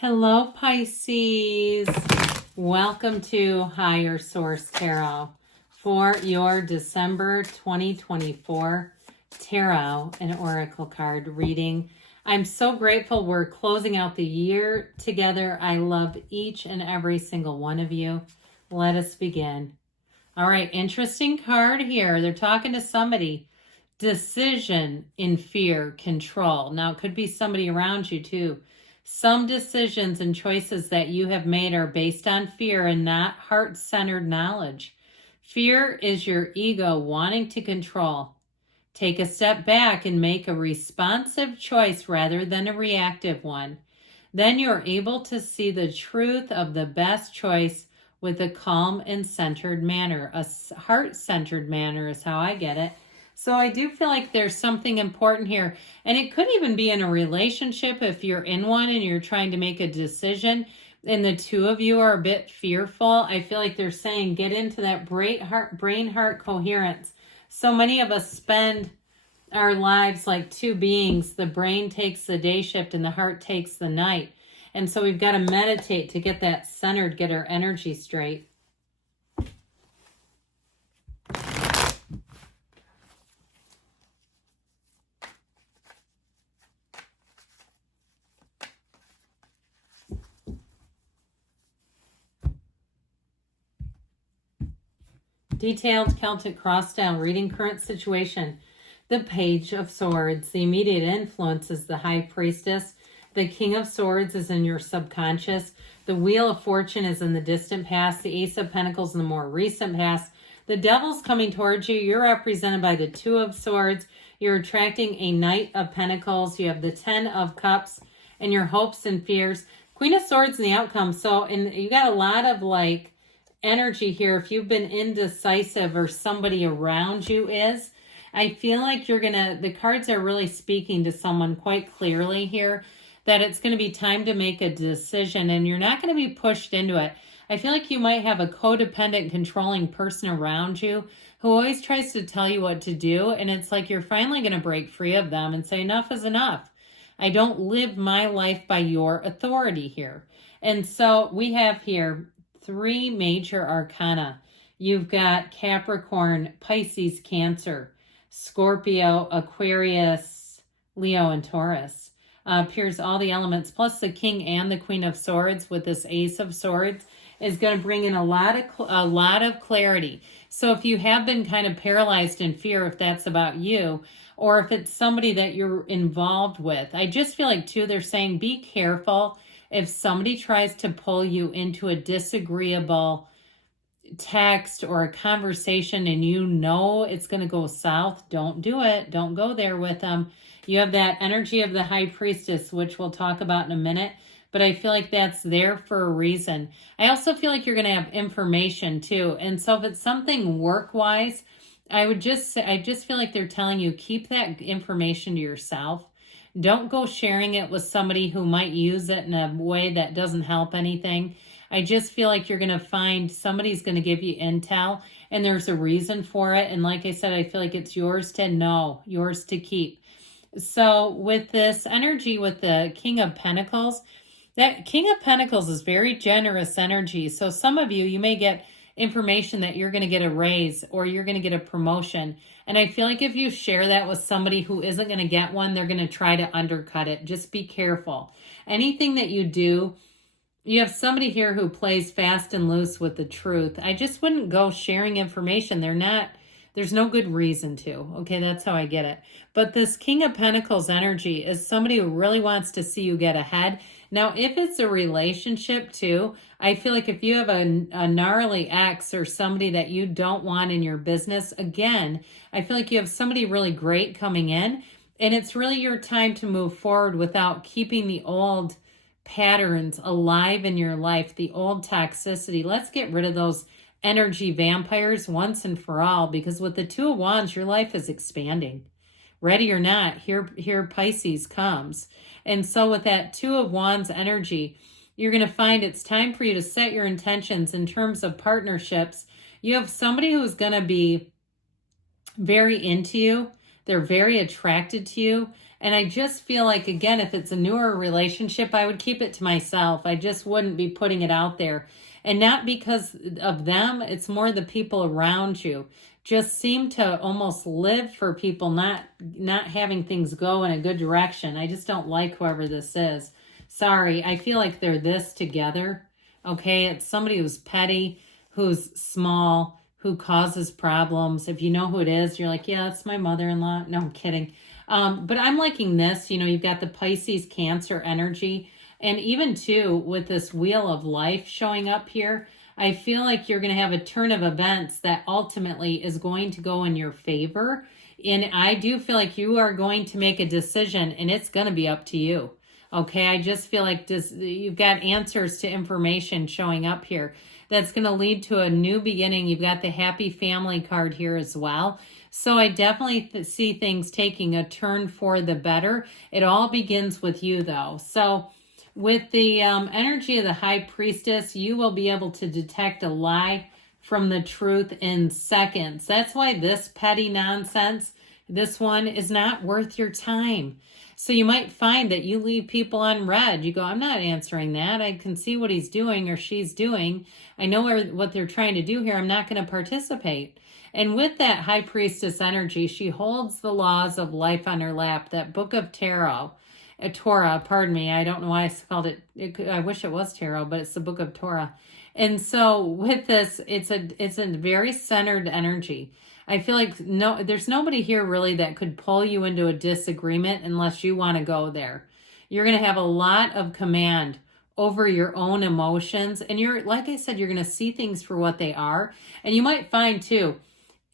Hello, Pisces. Welcome to Higher Source Tarot for your December 2024 Tarot and Oracle card reading. I'm so grateful we're closing out the year together. I love each and every single one of you. Let us begin. All right, interesting card here. They're talking to somebody. Decision in fear, control. Now, it could be somebody around you too. Some decisions and choices that you have made are based on fear and not heart-centered knowledge. Fear is your ego wanting to control. Take a step back and make a responsive choice rather than a reactive one. Then you're able to see the truth of the best choice with a calm and centered manner. A heart-centered manner is how I get it. So I do feel like there's something important here. And it could even be in a relationship if you're in one and you're trying to make a decision and the two of you are a bit fearful. I feel like they're saying get into that brain-heart coherence. So many of us spend our lives like two beings. The brain takes the day shift and the heart takes the night. And so we've got to meditate to get that centered, get our energy straight. Detailed Celtic crossdown, reading current situation. The Page of Swords. The immediate influence is the High Priestess. The King of Swords is in your subconscious. The Wheel of Fortune is in the distant past. The Ace of Pentacles in the more recent past. The Devil's coming towards you. You're represented by the Two of Swords. You're attracting a Knight of Pentacles. You have the Ten of Cups and your hopes and fears. Queen of Swords in the outcome. So, and you got a lot of like energy here. If you've been indecisive or somebody around you is, I feel like the cards are really speaking to someone quite clearly here that it's going to be time to make a decision and you're not going to be pushed into it. I feel like you might have a codependent, controlling person around you who always tries to tell you what to do. And it's like you're finally going to break free of them and say enough is enough. I don't live my life by your authority here. And so we have here three major arcana. You've got Capricorn, Pisces, Cancer, Scorpio, Aquarius, Leo, and Taurus. Appears all the elements, plus the King and the Queen of Swords with this Ace of Swords is going to bring in a lot of clarity. So if you have been kind of paralyzed in fear, if that's about you, or if it's somebody that you're involved with, I just feel like too, they're saying be careful. If somebody tries to pull you into a disagreeable text or a conversation and you know it's going to go south, don't do it. Don't go there with them. You have that energy of the High Priestess, which we'll talk about in a minute, but I feel like that's there for a reason. I also feel like you're going to have information too. And so if it's something work-wise, I just feel like they're telling you keep that information to yourself. Don't go sharing it with somebody who might use it in a way that doesn't help anything. I just feel like you're going to find somebody's going to give you intel and there's a reason for it. And like I said, I feel like it's yours to know, yours to keep. So with this energy with the King of Pentacles, that King of Pentacles is very generous energy. So some of you may get information that you're going to get a raise or you're going to get a promotion. And I feel like if you share that with somebody who isn't going to get one, they're going to try to undercut it. Just be careful. Anything that you do, you have somebody here who plays fast and loose with the truth. I just wouldn't go sharing information. There's no good reason to. Okay, that's how I get it. But this King of Pentacles energy is somebody who really wants to see you get ahead. Now, if it's a relationship too, I feel like if you have a gnarly ex or somebody that you don't want in your business, again, I feel like you have somebody really great coming in and it's really your time to move forward without keeping the old patterns alive in your life, the old toxicity. Let's get rid of those energy vampires once and for all, because with the Two of Wands, your life is expanding. Ready or not, here Pisces comes. And so with that Two of Wands energy, you're going to find it's time for you to set your intentions in terms of partnerships. You have somebody who's going to be very into you. They're very attracted to you. And I just feel like, again, if it's a newer relationship, I would keep it to myself. I just wouldn't be putting it out there. And not because of them, it's more the people around you just seem to almost live for people not having things go in a good direction. I just don't like whoever this is. Sorry, I feel like they're this together. Okay, it's somebody who's petty, who's small, who causes problems. If you know who it is, you're like, yeah, that's my mother-in-law. No, I'm kidding. But I'm liking this. You've got the Pisces Cancer energy. And even too, with this wheel of life showing up here, I feel like you're going to have a turn of events that ultimately is going to go in your favor. And I do feel like you are going to make a decision, and it's going to be up to you. Okay, I just feel like you've got answers to information showing up here that's going to lead to a new beginning. You've got the happy family card here as well. So I definitely see things taking a turn for the better. It all begins with you, though. So with the energy of the High Priestess, you will be able to detect a lie from the truth in seconds. That's why this petty nonsense, this one, is not worth your time. So you might find that you leave people on red. You go, I'm not answering that. I can see what he's doing or she's doing. I know what they're trying to do here. I'm not going to participate. And with that High Priestess energy, she holds the laws of life on her lap, that book of tarot. Torah, pardon me. I don't know why I called it. I wish it was tarot, but it's the book of Torah. And so with this, it's a very centered energy. I feel like there's nobody here really that could pull you into a disagreement unless you want to go there. You're going to have a lot of command over your own emotions. And like I said, you're going to see things for what they are. And you might find too,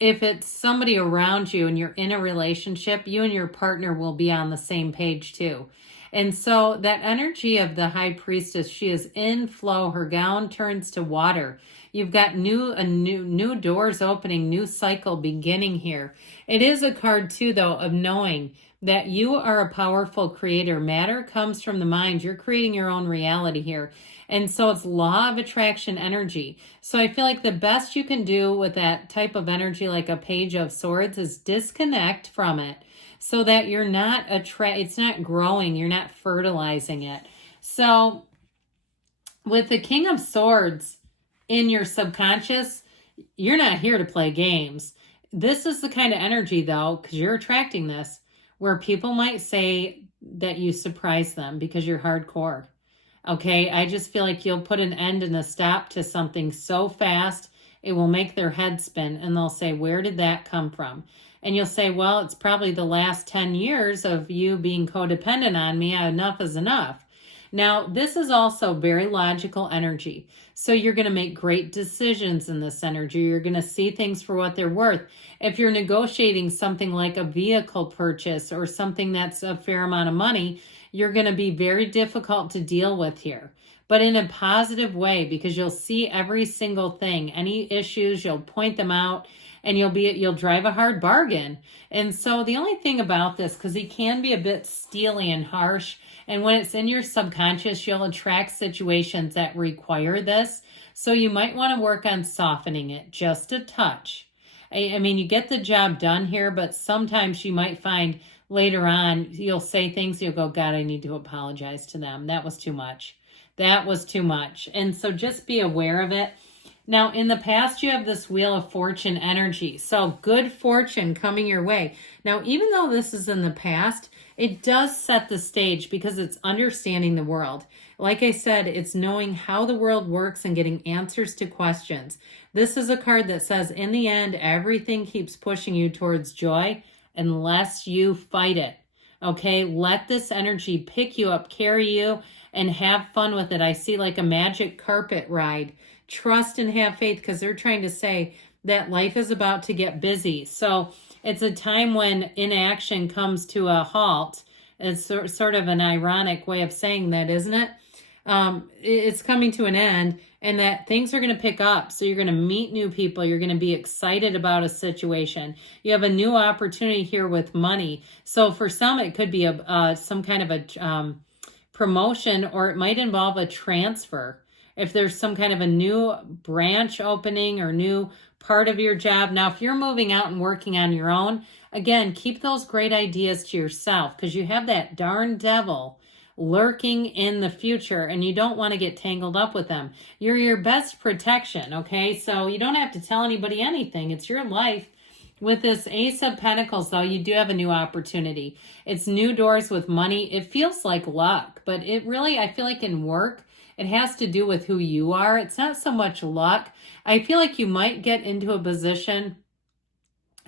if it's somebody around you and you're in a relationship, you and your partner will be on the same page too. And so that energy of the High Priestess, she is in flow. Her gown turns to water. You've got new doors opening, new cycle beginning here. It is a card too, though, of knowing that you are a powerful creator. Matter comes from the mind. You're creating your own reality here. And so it's law of attraction energy. So I feel like the best you can do with that type of energy, like a Page of Swords, is disconnect from it so that you're not it's not growing. You're not fertilizing it. So with the King of Swords in your subconscious, you're not here to play games. This is the kind of energy, though, because you're attracting this, where people might say that you surprise them because you're hardcore. Okay, I just feel like you'll put an end and a stop to something so fast, it will make their head spin, and they'll say, where did that come from? And you'll say, well, it's probably the last 10 years of you being codependent on me. Enough is enough. Now, this is also very logical energy. So you're going to make great decisions in this energy. You're going to see things for what they're worth. If you're negotiating something like a vehicle purchase or something that's a fair amount of money, you're going to be very difficult to deal with here, but in a positive way, because you'll see every single thing. Any issues, you'll point them out, and you'll drive a hard bargain. And so the only thing about this, because he can be a bit steely and harsh, and when it's in your subconscious, you'll attract situations that require this. So you might want to work on softening it just a touch. I mean, you get the job done here, but sometimes you might find later on, you'll say things, you'll go, God, I need to apologize to them. That was too much. That was too much. And so just be aware of it. Now, in the past, you have this Wheel of Fortune energy. So good fortune coming your way. Now, even though this is in the past, it does set the stage because it's understanding the world. Like I said, it's knowing how the world works and getting answers to questions. This is a card that says, in the end, everything keeps pushing you towards joy unless you fight it. Okay, let this energy pick you up, carry you, and have fun with it. I see like a magic carpet ride. Trust and have faith, because they're trying to say that life is about to get busy. So it's a time when inaction comes to a halt. It's sort of an ironic way of saying that, isn't it? It's coming to an end, and that things are going to pick up. So you're going to meet new people. You're going to be excited about a situation. You have a new opportunity here with money. So for some, it could be some kind of a promotion, or it might involve a transfer. If there's some kind of a new branch opening or new part of your job. Now, if you're moving out and working on your own, again, keep those great ideas to yourself, because you have that darn devil lurking in the future and you don't want to get tangled up with them. You're your best protection, okay? So you don't have to tell anybody anything. It's your life. With this Ace of Pentacles, though, you do have a new opportunity. It's new doors with money. It feels like luck, but it really, I feel like in work, it has to do with who you are. It's not so much luck. I feel like you might get into a position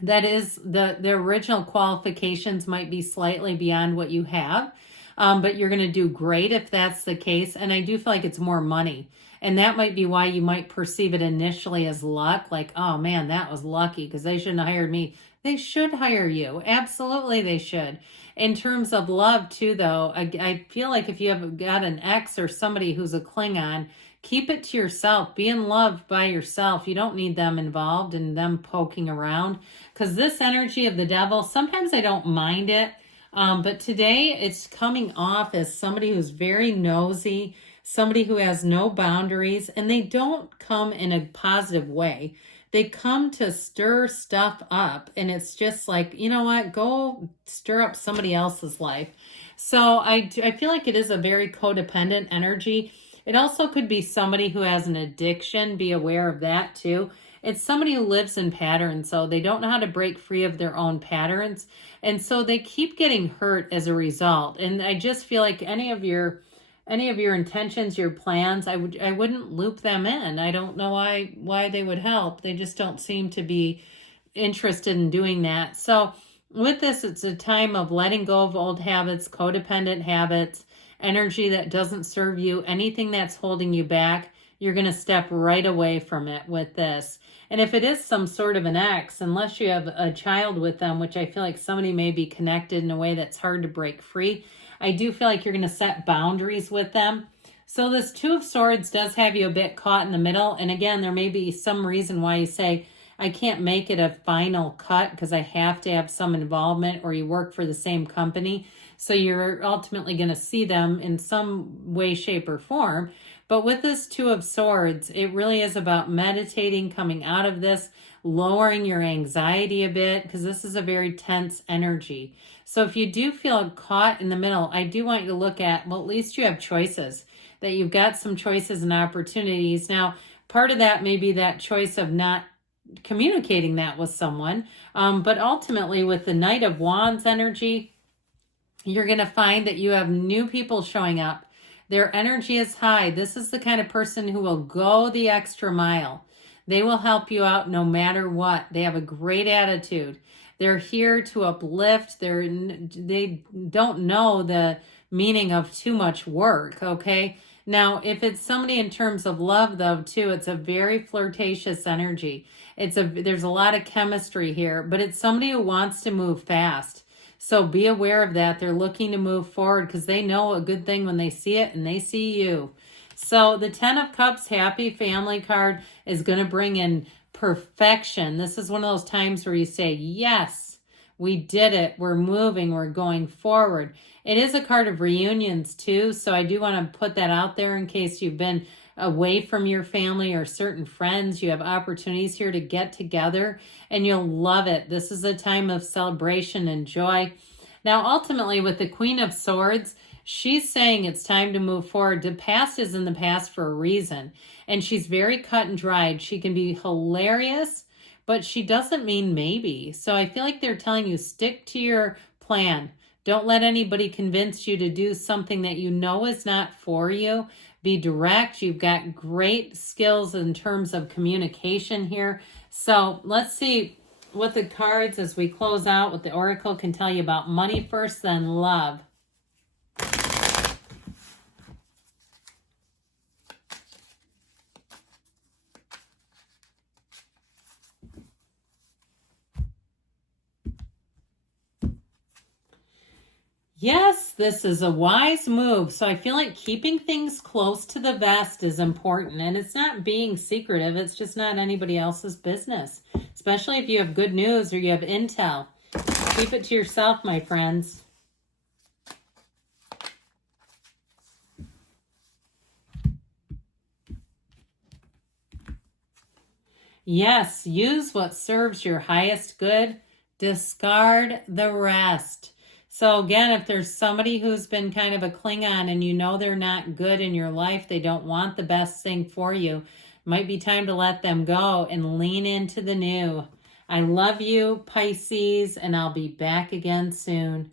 that is the original qualifications might be slightly beyond what you have, but you're going to do great if that's the case. And I do feel like it's more money. And that might be why you might perceive it initially as luck. Like, oh man, that was lucky because they shouldn't have hired me. They should hire you. Absolutely, they should. In terms of love too, though, I feel like if you have got an ex or somebody who's a Klingon, keep it to yourself. Be in love by yourself. You don't need them involved and them poking around. Because this energy of the devil, sometimes I don't mind it. But today it's coming off as somebody who's very nosy, somebody who has no boundaries, and they don't come in a positive way. They come to stir stuff up, and it's just like, you know what, go stir up somebody else's life. So I feel like it is a very codependent energy. It also could be somebody who has an addiction. Be aware of that too. It's somebody who lives in patterns, so they don't know how to break free of their own patterns. And so they keep getting hurt as a result. And I just feel like any of your intentions, your plans, I wouldn't loop them in. I don't know why they would help. They just don't seem to be interested in doing that. So with this, it's a time of letting go of old habits, codependent habits, energy that doesn't serve you, anything that's holding you back. You're going to step right away from it with this. And if it is some sort of an ex, unless you have a child with them, which I feel like somebody may be connected in a way that's hard to break free, I do feel like you're going to set boundaries with them. So this Two of Swords does have you a bit caught in the middle. And again, there may be some reason why you say, I can't make it a final cut because I have to have some involvement, or you work for the same company. So you're ultimately going to see them in some way, shape, or form. But with this Two of Swords, it really is about meditating, coming out of this, lowering your anxiety a bit, because this is a very tense energy. So if you do feel caught in the middle, I do want you to look at, well, at least you have choices, that you've got some choices and opportunities. Now, part of that may be that choice of not communicating that with someone. But ultimately, with the Knight of Wands energy, you're going to find that you have new people showing up. Their energy is high. This is the kind of person who will go the extra mile. They will help you out no matter what. They have a great attitude. They're here to uplift. They don't know the meaning of too much work, okay? Now, if it's somebody in terms of love, though, too, it's a very flirtatious energy. There's a lot of chemistry here, but it's somebody who wants to move fast. So be aware of that. They're looking to move forward because they know a good thing when they see it, and they see you. So the Ten of Cups Happy Family card is going to bring in perfection. This is one of those times where you say, yes, we did it. We're moving. We're going forward. It is a card of reunions too. So I do want to put that out there in case you've been away from your family or certain friends. You have opportunities here to get together and you'll love it. This is a time of celebration and joy. Now, ultimately, with the Queen of Swords, she's saying it's time to move forward. The past is in the past for a reason. And she's very cut and dried. She can be hilarious, but she doesn't mean maybe. So I feel like they're telling you, stick to your plan. Don't let anybody convince you to do something that you know is not for you. Be direct. You've got great skills in terms of communication here. So let's see what the cards, as we close out, what the Oracle can tell you about money first, then love. Yes, this is a wise move. So I feel like keeping things close to the vest is important. And it's not being secretive. It's just not anybody else's business. Especially if you have good news or you have intel. Keep it to yourself, my friends. Yes, use what serves your highest good. Discard the rest. So again, if there's somebody who's been kind of a Klingon and you know they're not good in your life, they don't want the best thing for you, might be time to let them go and lean into the new. I love you, Pisces, and I'll be back again soon.